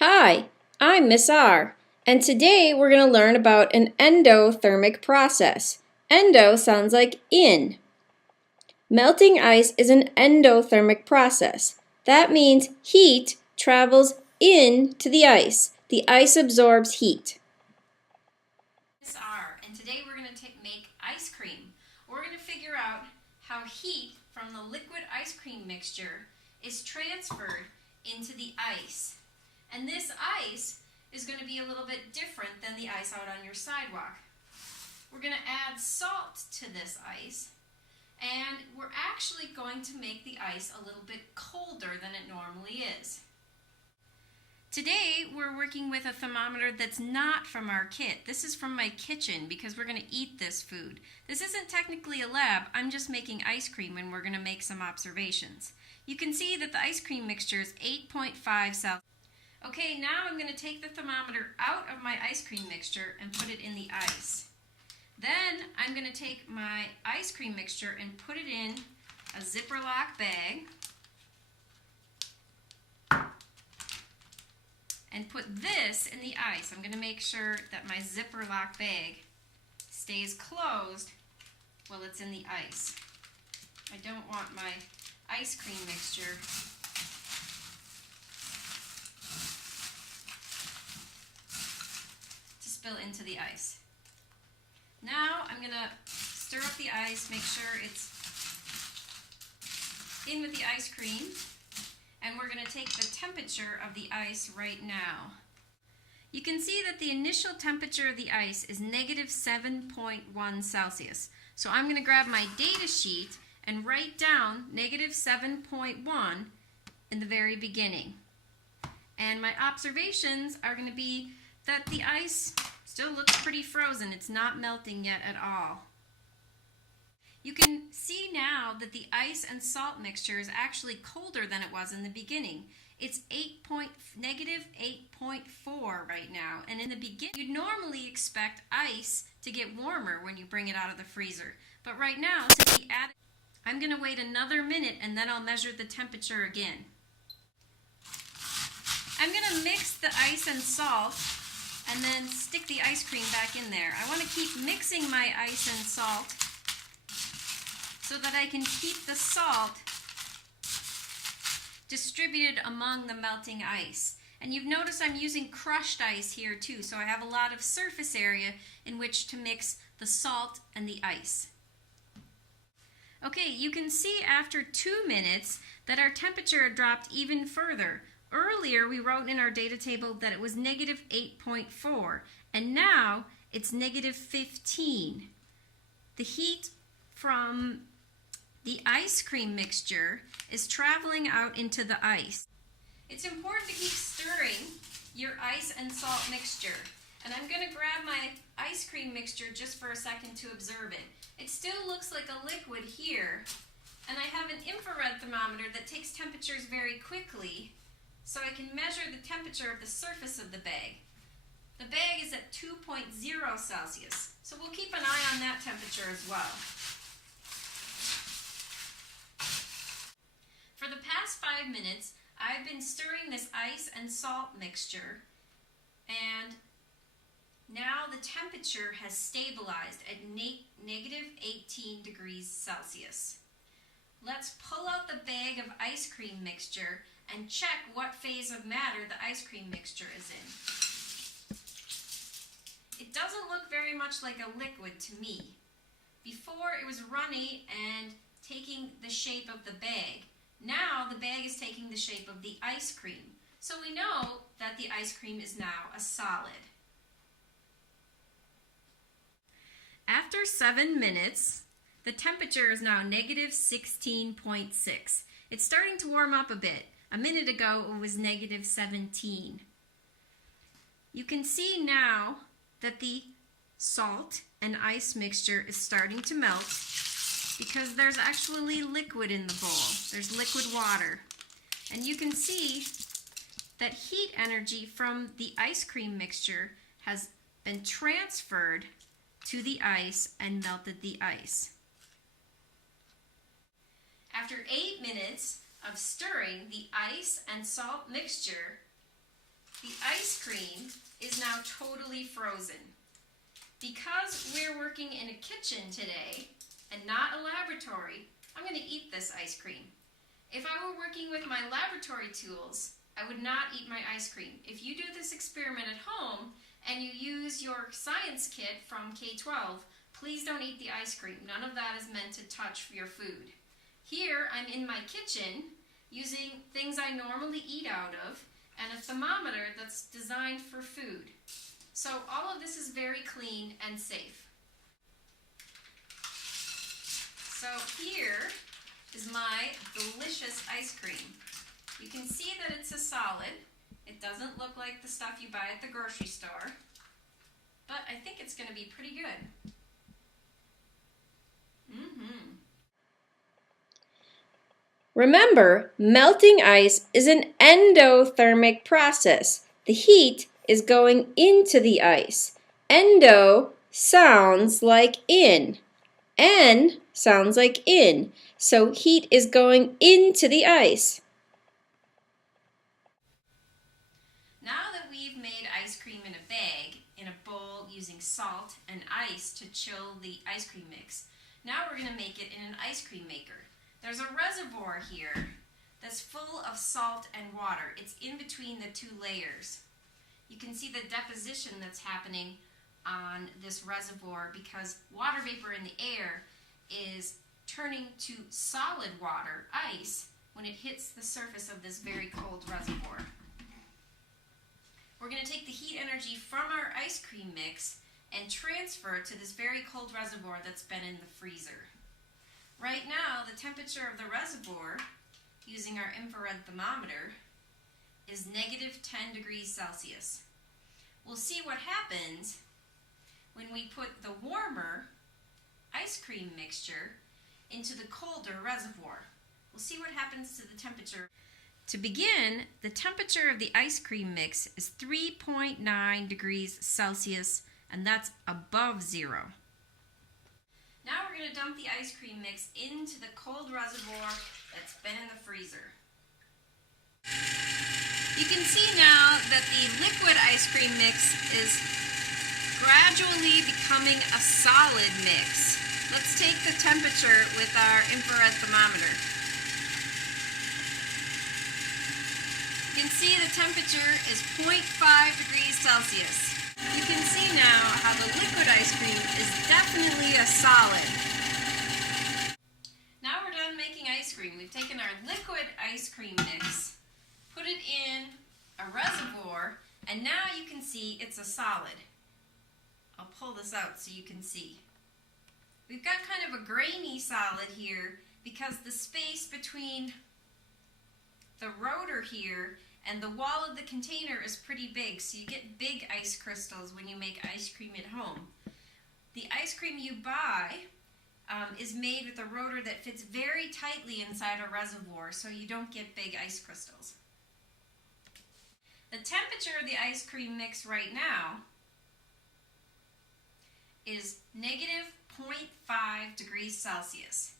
Hi, I'm Miss R, and today we're going to learn about an endothermic process. Endo sounds like in. Melting ice is an endothermic process. That means heat travels into the ice. The ice absorbs heat. Miss R, and today we're going to make ice cream. We're going to figure out how heat from the liquid ice cream mixture is transferred into the ice. And this ice is going to be a little bit different than the ice out on your sidewalk. We're going to add salt to this ice, and we're actually going to make the ice a little bit colder than it normally is. Today we're working with a thermometer that's not from our kit. This is from my kitchen because we're going to eat this food. This isn't technically a lab, I'm just making ice cream and we're going to make some observations. You can see that the ice cream mixture is 8.5 Celsius. Okay, now I'm going to take the thermometer out of my ice cream mixture and put it in the ice. Then I'm going to take my ice cream mixture and put it in a Ziploc bag and put this in the ice. I'm going to make sure that my Ziploc bag stays closed while it's in the ice. I don't want my ice cream mixture to spill into the ice. Now I'm going to stir up the ice, make sure it's in with the ice cream, and we're going to take the temperature of the ice right now. You can see that the initial temperature of the ice is negative 7.1 Celsius. So I'm going to grab my data sheet and write down negative 7.1 in the very beginning. And my observations are going to be that the ice still looks pretty frozen. It's not melting yet at all. You can see now that the ice and salt mixture is actually colder than it was in the beginning. It's negative 8.4 right now, and in the beginning you'd normally expect ice to get warmer when you bring it out of the freezer. But right now, since we added, I'm going to wait another minute and then I'll measure the temperature again. I'm going to mix the ice and salt and then stick the ice cream back in there. I want to keep mixing my ice and salt so that I can keep the salt distributed among the melting ice. And you've noticed I'm using crushed ice here too, so I have a lot of surface area in which to mix the salt and the ice. Okay, you can see after 2 minutes that our temperature had dropped even further. Earlier we wrote in our data table that it was negative 8.4, and now it's negative 15. The heat from the ice cream mixture is traveling out into the ice. It's important to keep stirring your ice and salt mixture. And I'm going to grab my ice cream mixture just for a second to observe it. It still looks like a liquid here, and I have an infrared thermometer that takes temperatures very quickly, so I can measure the temperature of the surface of the bag. The bag is at 2.0 Celsius, so we'll keep an eye on that temperature as well. For the past 5 minutes, I've been stirring this ice and salt mixture, and now the temperature has stabilized at negative 18 degrees Celsius. Let's pull out the bag of ice cream mixture and check what phase of matter the ice cream mixture is in. It doesn't look very much like a liquid to me. Before it was runny and taking the shape of the bag. Now the bag is taking the shape of the ice cream. So we know that the ice cream is now a solid. After 7 minutes, the temperature is now negative 16.6. It's starting to warm up a bit. A minute ago it was negative 17. You can see now that the salt and ice mixture is starting to melt because there's actually liquid in the bowl. There's liquid water. And you can see that heat energy from the ice cream mixture has been transferred to the ice and melted the ice. After 8 minutes of stirring the ice and salt mixture, the ice cream is now totally frozen. Because we're working in a kitchen today and not a laboratory, I'm going to eat this ice cream. If I were working with my laboratory tools, I would not eat my ice cream. If you do this experiment at home and you use your science kit from K-12, please don't eat the ice cream. None of that is meant to touch your food. Here, I'm in my kitchen using things I normally eat out of and a thermometer that's designed for food. So all of this is very clean and safe. So here is my delicious ice cream. You can see that it's a solid. It doesn't look like the stuff you buy at the grocery store, but I think it's going to be pretty good. Remember, melting ice is an endothermic process. The heat is going into the ice. Endo sounds like in. N sounds like in. So heat is going into the ice. Now that we've made ice cream in a bag, in a bowl using salt and ice to chill the ice cream mix, now we're going to make it in an ice cream maker. There's a reservoir here that's full of salt and water. It's in between the two layers. You can see the deposition that's happening on this reservoir because water vapor in the air is turning to solid water, ice, when it hits the surface of this very cold reservoir. We're going to take the heat energy from our ice cream mix and transfer it to this very cold reservoir that's been in the freezer. Right now, the temperature of the reservoir, using our infrared thermometer, is -10 degrees Celsius. We'll see what happens when we put the warmer ice cream mixture into the colder reservoir. We'll see what happens to the temperature. To begin, the temperature of the ice cream mix is 3.9 degrees Celsius, and that's above zero. Now we're going to dump the ice cream mix into the cold reservoir that's been in the freezer. You can see now that the liquid ice cream mix is gradually becoming a solid mix. Let's take the temperature with our infrared thermometer. You can see the temperature is 0.5 degrees Celsius. You can see now how the liquid ice cream is definitely a solid. Now we're done making ice cream. We've taken our liquid ice cream mix, put it in a reservoir, and now you can see it's a solid. I'll pull this out so you can see. We've got kind of a grainy solid here because the space between the rotor here and the wall of the container is pretty big, so you get big ice crystals when you make ice cream at home. The ice cream you buy is made with a rotor that fits very tightly inside a reservoir, so you don't get big ice crystals. The temperature of the ice cream mix right now is -0.5 degrees Celsius.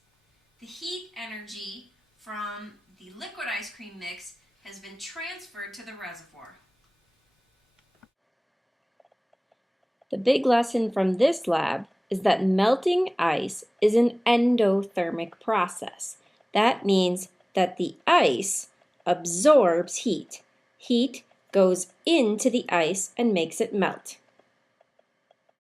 The heat energy from the liquid ice cream mix has been transferred to the reservoir. The big lesson from this lab is that melting ice is an endothermic process. That means that the ice absorbs heat. Heat goes into the ice and makes it melt.